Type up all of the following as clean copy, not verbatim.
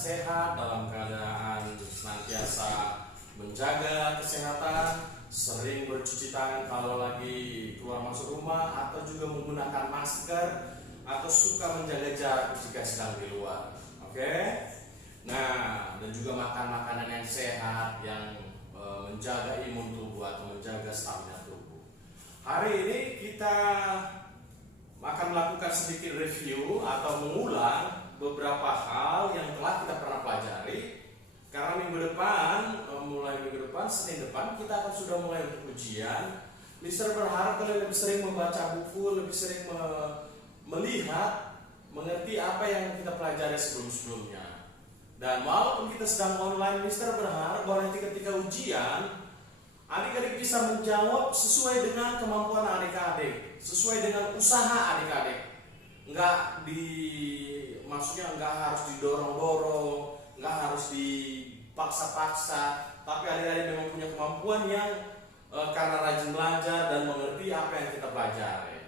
sehat, dalam keadaan senantiasa menjaga kesehatan, sering bercuci tangan kalau lagi keluar masuk rumah, atau juga menggunakan masker, atau suka menjaga jarak jika sedang di luar. Oke? Nah, dan juga makan makanan yang sehat yang menjaga imun tubuh atau menjaga stamina tubuh. Hari ini kita akan melakukan sedikit review atau mengulang beberapa hal yang telah kita pernah pelajari. Karena mulai minggu depan, Senin depan kita akan sudah mulai untuk ujian. Mister berharap kalian lebih sering membaca buku, lebih sering melihat, mengerti apa yang kita pelajari sebelum-sebelumnya. Dan walaupun kita sedang online, Mister berharap bahwa nanti ketika ujian, adik-adik bisa menjawab sesuai dengan kemampuan adik-adik, sesuai dengan usaha adik-adik. Maksudnya nggak harus didorong-dorong, nggak harus dipaksa-paksa, tapi adik-adik memang punya kemampuan yang karena rajin belajar dan mengerti apa yang kita pelajari.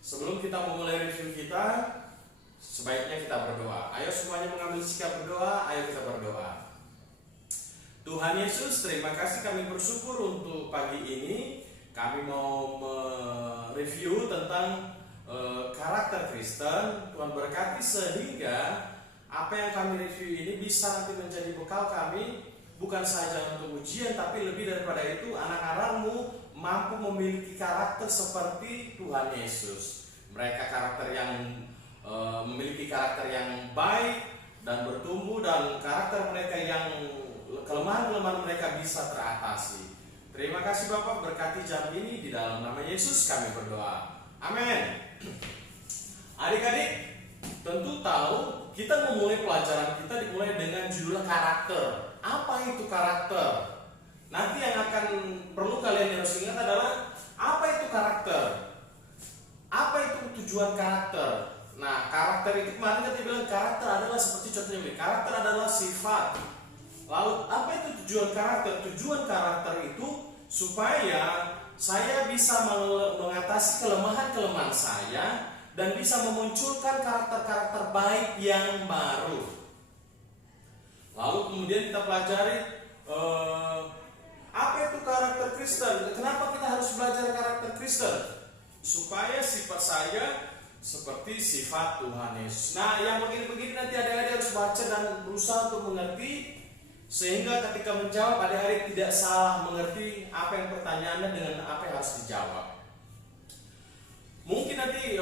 Sebelum kita memulai review kita, sebaiknya kita berdoa. Ayo semuanya mengambil sikap berdoa, ayo kita berdoa. Tuhan Yesus, terima kasih, kami bersyukur untuk pagi ini. Kami mau mereview tentang karakter Kristen. Tuhan berkati sehingga apa yang kami review ini bisa nanti menjadi bekal kami, bukan saja untuk ujian, tapi lebih daripada itu anak-anakmu mampu memiliki karakter seperti Tuhan Yesus. Mereka karakter yang memiliki karakter yang baik dan bertumbuh, dan karakter mereka yang kelemahan-kelemahan mereka bisa teratasi. Terima kasih Bapak, berkati jam ini di dalam nama Yesus kami berdoa. Amin. Adik-adik tentu tahu kita memulai pelajaran kita dimulai dengan judul karakter. Apa itu karakter? Nanti yang akan perlu kalian harus ingat adalah apa itu karakter? Apa itu tujuan karakter? Nah, karakter itu kemarin kita bilang karakter adalah seperti contohnya ini, karakter adalah sifat. Lalu apa itu tujuan karakter? Tujuan karakter itu supaya saya bisa mengatasi kelemahan-kelemahan saya dan bisa memunculkan karakter-karakter baik yang baru. Lalu kemudian kita pelajari apa itu karakter Kristen? Kenapa kita harus belajar karakter Kristen? Supaya sifat saya seperti sifat Tuhan Yesus. Nah, yang begini-begini nanti adik-adik harus baca dan berusaha untuk mengerti, sehingga ketika menjawab adik-adik tidak salah mengerti apa yang pertanyaannya dengan apa yang harus dijawab. Mungkin nanti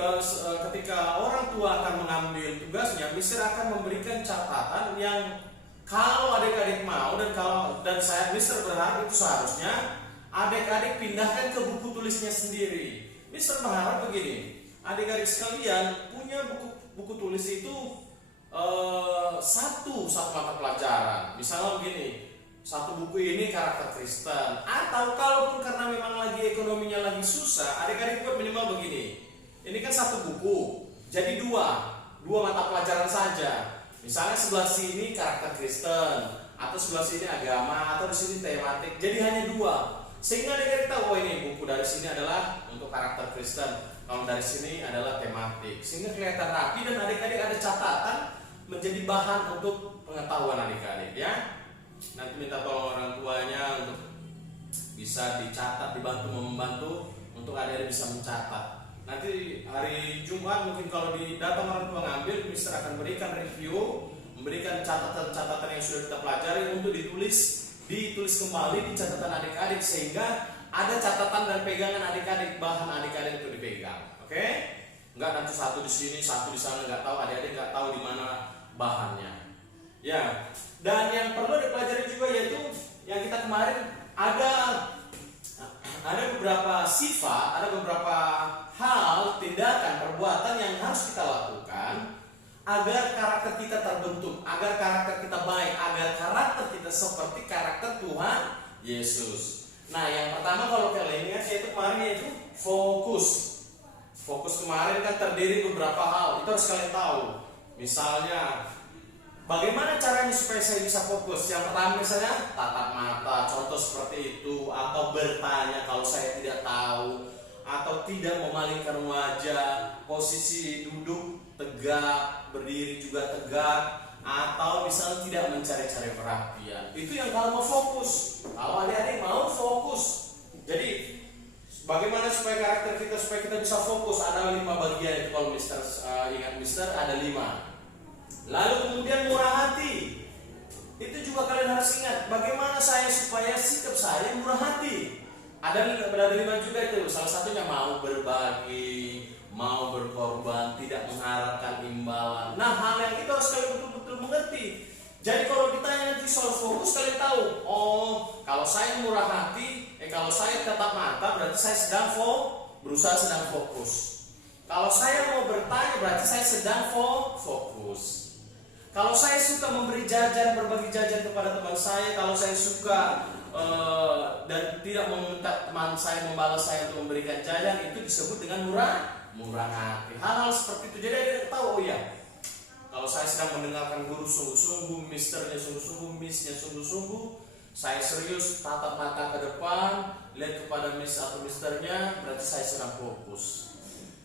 ketika orang tua akan mengambil tugasnya, Mister akan memberikan catatan yang kalau adik-adik mau dan saya Mister berharap itu seharusnya adik-adik pindahkan ke buku tulisnya sendiri. Mister berharap begini, adik-adik sekalian punya buku tulis itu satu mata pelajaran. Misalnya begini, satu buku ini karakter Kristen, atau kalaupun karena memang lagi ekonominya lagi susah, adik-adik buat minimal begini. Ini kan satu buku, jadi dua mata pelajaran saja. Misalnya sebelah sini karakter Kristen, atau sebelah sini agama, atau di sini tematik. Jadi hanya dua, sehingga adik-adik tahu, oh ini buku dari sini adalah untuk karakter Kristen, kalau dari sini adalah tematik, sehingga kelihatan rapi dan adik-adik ada catatan menjadi bahan untuk pengetahuan adik-adik ya. Nanti minta tolong orang tuanya untuk bisa dicatat, membantu untuk adik-adik bisa mencatat. Nanti hari Jumat mungkin kalau datang orang tua ngambil, Mister akan berikan review, memberikan catatan-catatan yang sudah kita pelajari untuk ditulis kembali di catatan adik-adik, sehingga ada catatan dan pegangan adik-adik, bahan adik-adik untuk dipegang. Oke? Enggak nanti satu di sini, satu di sana, nggak tahu, adik-adik nggak tahu di mana bahannya. Ya. Dan yang perlu dipelajari juga yaitu yang kita kemarin ada beberapa sifat, ada beberapa hal, tindakan, perbuatan yang harus kita lakukan agar karakter kita terbentuk, agar karakter kita baik, agar karakter kita seperti karakter Tuhan Yesus. Nah, yang pertama kalau kalian ingat yaitu kemarin yaitu fokus. Fokus kemarin kan terdiri beberapa hal, itu harus kalian tahu. Misalnya, bagaimana caranya supaya saya bisa fokus? Yang pertama misalnya tatap mata, contoh seperti itu, atau bertanya kalau saya tidak tahu, atau tidak memalingkan wajah, posisi duduk tegak, berdiri juga tegak, atau misalnya tidak mencari-cari perhatian. Itu yang kalau mau fokus. Kalau adik-adik mau fokus. Jadi bagaimana supaya karakter kita, supaya kita bisa fokus? Ada 5 bagian itu kalau Mister ingat Mister ada 5. Lalu kemudian murah hati. Itu juga kalian harus ingat. Bagaimana saya supaya sikap saya murah hati? Ada 5 juga itu. Salah satunya mau berbagi, mau berkorban, tidak mengharapkan imbalan. Nah, hal yang itu harus kalian betul-betul mengerti. Jadi kalau ditanya nanti soal fokus, kalian tahu, oh kalau saya murah hati, kalau saya tetap mata berarti saya sedang sedang fokus. Kalau saya mau bertanya berarti saya sedang fokus. Kalau saya suka memberi jajan, berbagi jajan kepada teman saya, kalau saya suka dan tidak meminta teman saya membalas saya untuk memberikan jajan, itu disebut dengan murah hati. Hal-hal seperti itu. Jadi dia tahu, oh ya, kalau saya sedang mendengarkan guru sungguh-sungguh, misternya sungguh-sungguh, missnya sungguh-sungguh, saya serius tatap mata ke depan, lihat kepada miss atau misternya, berarti saya sedang fokus.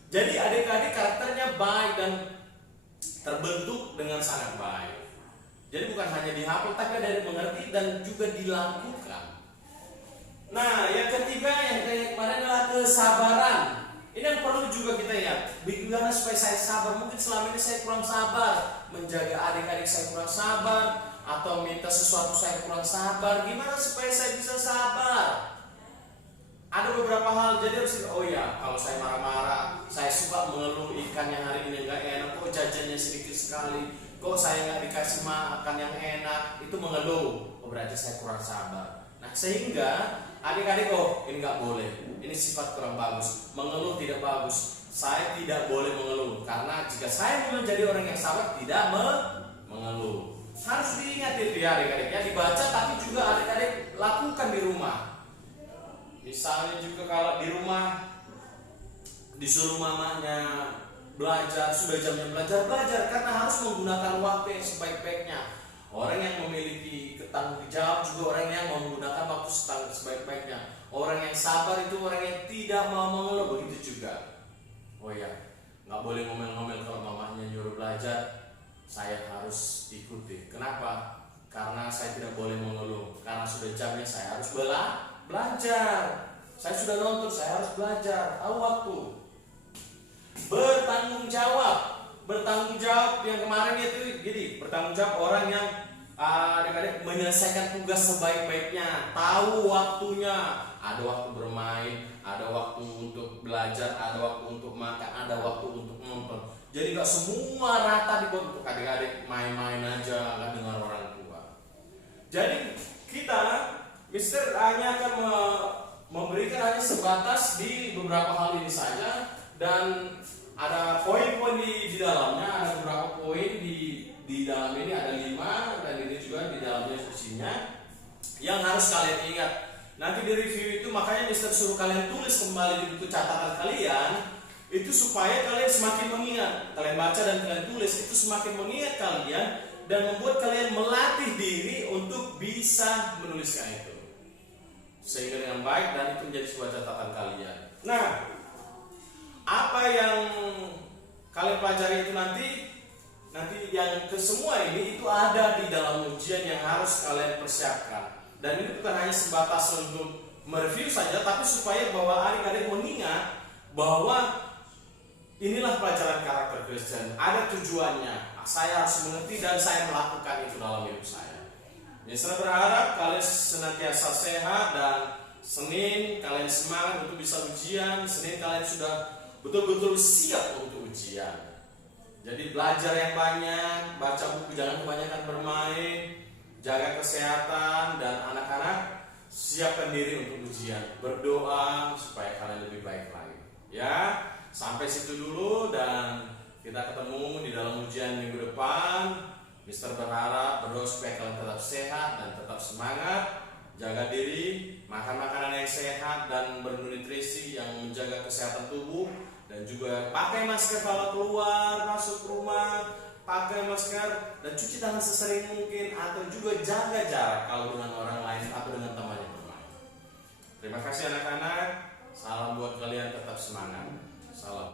Jadi adik-adik karakternya baik dan terbentuk dengan sangat baik. Jadi bukan hanya dihafal, tapi ada yang mengerti dan juga dilakukan. Nah, yang ketiga yang kemarin adalah kesabaran. Ini yang perlu juga kita lihat. Bagaimana supaya saya sabar? Mungkin selama ini saya kurang sabar, menjaga adik-adik saya kurang sabar, atau minta sesuatu saya kurang sabar. Gimana supaya saya bisa sabar? Ada beberapa hal. Jadi harus, oh ya, kalau saya marah-marah, saya suka mengeluh ikan yang hari ini nggak enak, kok jajannya sedikit sekali, kok saya nggak dikasih makan yang enak, itu mengeluh. Oh, berarti saya kurang sabar. Nah, sehingga adik-adik, oh ini nggak boleh, ini sifat kurang bagus, mengeluh tidak bagus. Saya tidak boleh mengeluh, karena jika saya mau menjadi orang yang sabar, tidak mengeluh. Harus diingat itu ya adik-adik, ya dibaca, tapi juga adik-adik lakukan di rumah. Misalnya juga kalau di rumah disuruh mamanya belajar, sudah jamnya belajar, karena harus menggunakan waktu yang sebaik-baiknya. Orang yang memiliki tanggung jawab juga orang yang menggunakan waktu sebaik-baiknya. Orang yang sabar itu orang yang tidak mau mengeluh, begitu juga. Oh ya, nggak boleh ngomel-ngomel kalau mamanya nyuruh belajar, saya harus ikuti. Kenapa? Karena saya tidak boleh mengeluh. Karena sudah jamnya saya harus belajar. Saya sudah nonton, saya harus belajar. Tahu waktu. Bertanggung jawab yang kemarin itu, jadi bertanggung jawab orang yang adik-adik menyelesaikan tugas sebaik-baiknya, tahu waktunya, ada waktu bermain, ada waktu untuk belajar, ada waktu untuk makan, ada waktu untuk nonton. Jadi gak semua rata dibuat untuk adik-adik main-main aja, gak dengar orang tua. Jadi kita Mister hanya akan memberikan hanya sebatas di beberapa hal ini saja, dan ada poin-poin di dalamnya, ada beberapa poin di dalam ini, ada 5, dan ini juga di dalamnya isinya yang harus kalian ingat. Nanti di review itu makanya Mister suruh kalian tulis kembali di buku catatan kalian, itu supaya kalian semakin mengingat. Kalian baca dan kalian tulis, itu semakin mengingat kalian dan membuat kalian melatih diri untuk bisa menuliskan itu sehingga dengan baik, dan itu menjadi sebuah catatan kalian. Nah, apa yang kalian pelajari itu nanti yang kesemua ini itu ada di dalam ujian yang harus kalian persiapkan. Dan ini bukan hanya sebatas untuk mereview saja, tapi supaya bahwa adik-adik mengingat bahwa inilah pelajaran karakter Kristen. Ada tujuannya. Saya harus mengerti dan saya melakukan itu dalam hidup saya. Saya berharap kalian senantiasa sehat, dan Senin kalian semangat untuk bisa ujian. Senin kalian sudah betul-betul siap untuk ujian. Jadi belajar yang banyak, baca buku, jangan kebanyakan bermain, jaga kesehatan, dan anak-anak siapkan diri untuk ujian. Berdoa supaya kalian lebih baik lagi. Ya, sampai situ dulu, dan kita ketemu di dalam ujian minggu depan. Mister berharap, berdoa supaya kalian tetap sehat dan tetap semangat. Jaga diri, makan makanan yang sehat dan bernutrisi yang menjaga kesehatan tubuh. Dan juga pakai masker kalau keluar, masuk rumah, pakai masker, dan cuci tangan sesering mungkin, atau juga jaga jarak kalau dengan orang lain atau dengan teman yang bermain. Terima kasih anak-anak. Salam buat kalian, tetap semangat. Salam.